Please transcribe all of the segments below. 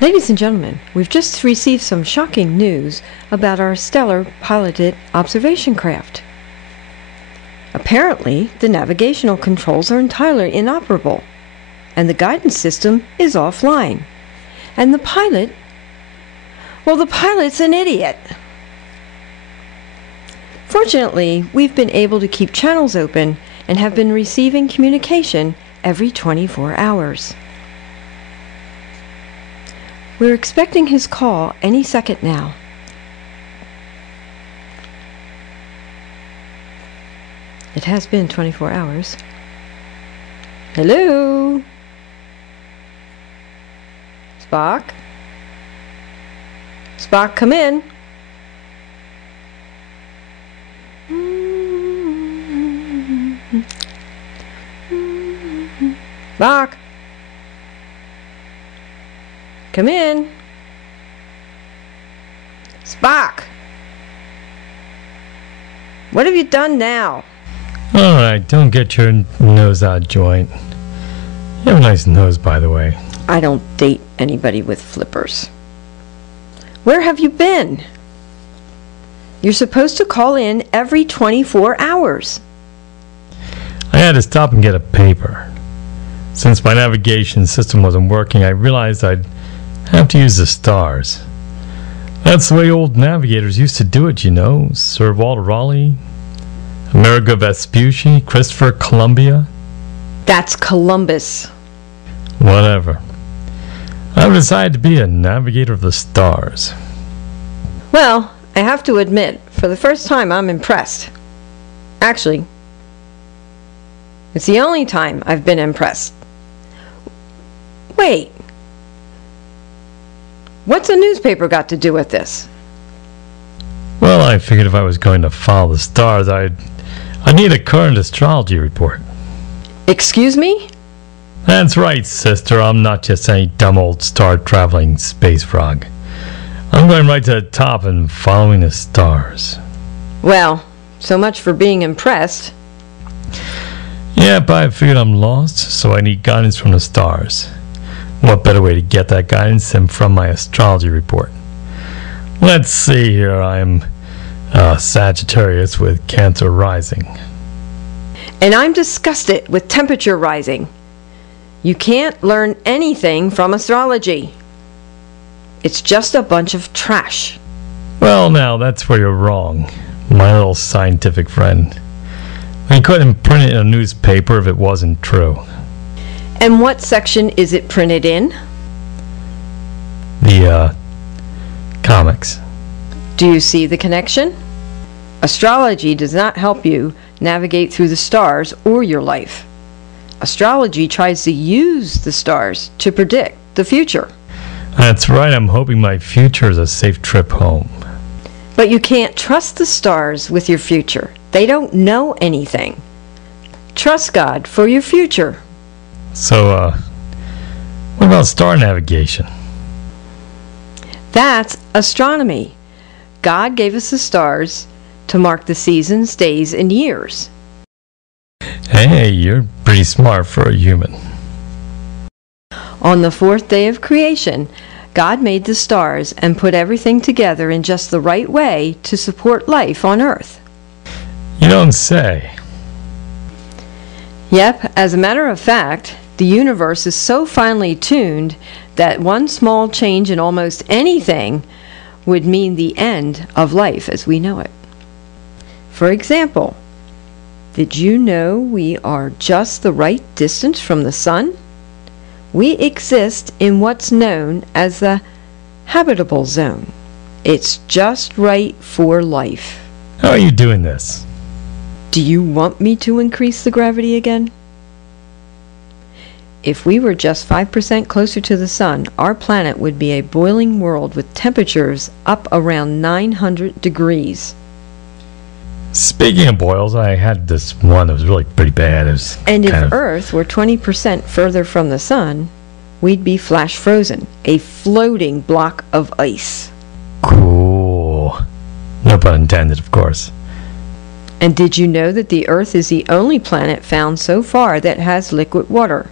Ladies and gentlemen, we've just received some shocking news about our stellar piloted observation craft. Apparently, the navigational controls are entirely inoperable, and the guidance system is offline. And the pilot's an idiot. Fortunately, we've been able to keep channels open and have been receiving communication every 24 hours. We're expecting his call any second now. It has been 24 hours. Hello? Spock? Spock, come in. Spock? Come in. Spock! What have you done now? Alright, don't get your nose out of joint. You have a nice nose, by the way. I don't date anybody with flippers. Where have you been? You're supposed to call in every 24 hours. I had to stop and get a paper. Since my navigation system wasn't working, I realized I'd have to use the stars. That's the way old navigators used to do it, you know. Sir Walter Raleigh, Amerigo Vespucci, Christopher Columbia. That's Columbus. Whatever. I've decided to be a navigator of the stars. Well, I have to admit, for the first time I'm impressed. Actually, it's the only time I've been impressed. Wait. What's a newspaper got to do with this? Well, I figured if I was going to follow the stars, I'd need a current astrology report. Excuse me? That's right, sister. I'm not just any dumb old star-traveling space frog. I'm going right to the top and following the stars. Well, so much for being impressed. Yep, I figured I'm lost, so I need guidance from the stars. What better way to get that guidance than from my astrology report? Let's see here. I'm Sagittarius with Cancer rising. And I'm disgusted with temperature rising. You can't learn anything from astrology. It's just a bunch of trash. Well, now, that's where you're wrong, my little scientific friend. I couldn't print it in a newspaper if it wasn't true. And what section is it printed in? The, comics. Do you see the connection? Astrology does not help you navigate through the stars or your life. Astrology tries to use the stars to predict the future. That's right, I'm hoping my future is a safe trip home. But you can't trust the stars with your future. They don't know anything. Trust God for your future. So, what about star navigation? That's astronomy. God gave us the stars to mark the seasons, days, and years. Hey, you're pretty smart for a human. On the fourth day of creation, God made the stars and put everything together in just the right way to support life on Earth. You don't say. Yep, as a matter of fact, the universe is so finely tuned that one small change in almost anything would mean the end of life as we know it. For example, did you know we are just the right distance from the sun? We exist in what's known as the habitable zone. It's just right for life. How are you doing this? Do you want me to increase the gravity again? If we were just 5% closer to the sun, our planet would be a boiling world with temperatures up around 900 degrees. Speaking of boils, I had this one that was really pretty bad. And if Earth were 20% further from the sun, we'd be flash frozen, a floating block of ice. Cool. No pun intended, of course. And did you know that the Earth is the only planet found so far that has liquid water?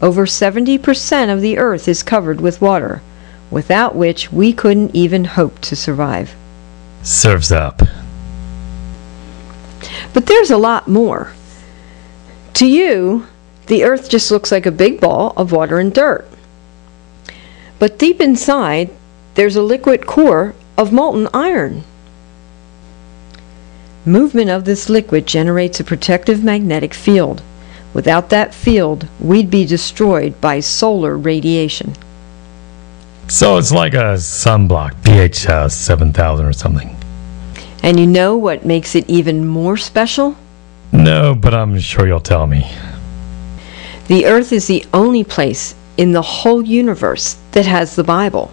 Over 70% of the Earth is covered with water, without which we couldn't even hope to survive. Surf's up. But there's a lot more. To you, the earth just looks like a big ball of water and dirt. But deep inside, there's a liquid core of molten iron. Movement of this liquid generates a protective magnetic field. Without that field, we'd be destroyed by solar radiation. So it's like a sunblock, pH 7000 or something. And you know what makes it even more special? No, but I'm sure you'll tell me. The earth is the only place in the whole universe that has the Bible.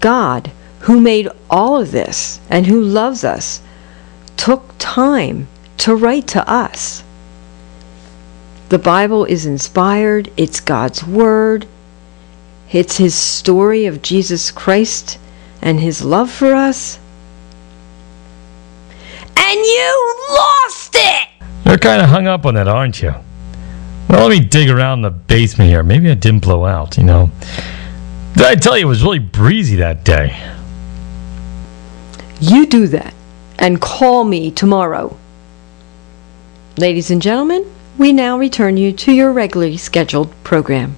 God, who made all of this and who loves us, took time to write to us. The Bible is inspired, it's God's Word, it's His story of Jesus Christ and His love for us. And you lost it! You're kind of hung up on that, aren't you? Well, let me dig around the basement here. Maybe I didn't blow out, you know. Did I tell you it was really breezy that day? You do that, and call me tomorrow. Ladies and gentlemen, we now return you to your regularly scheduled program.